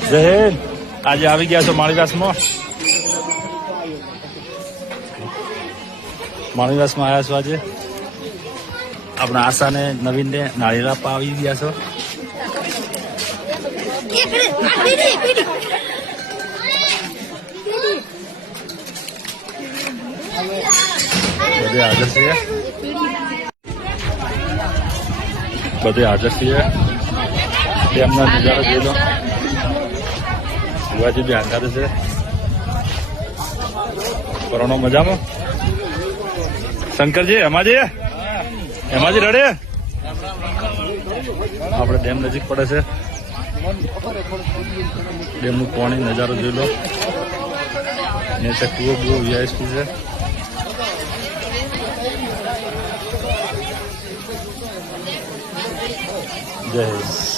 જય હિન્દ. આજે આવી ગયા છો માળીવાસમાં. માળીવાસમાં આવ્યા છો આજે. આપણા આશાને નવીનને નાળિયેર આપવા આવી ગયા છો. બધે હાજર છીએ. બધે હાજર છીએ. ડેમનો નજારો જોઈ લો. શિવાજી બી હાજર છે. કોરોનો મજામાં. શંકરજી એમાજી રડે. આપણે ડેમ નજીક પડે છે. ડેમનું પાણી નજારો જોઈ લો. ને કુવો બહુ વીઆઈપી છે. જય હિન્દ.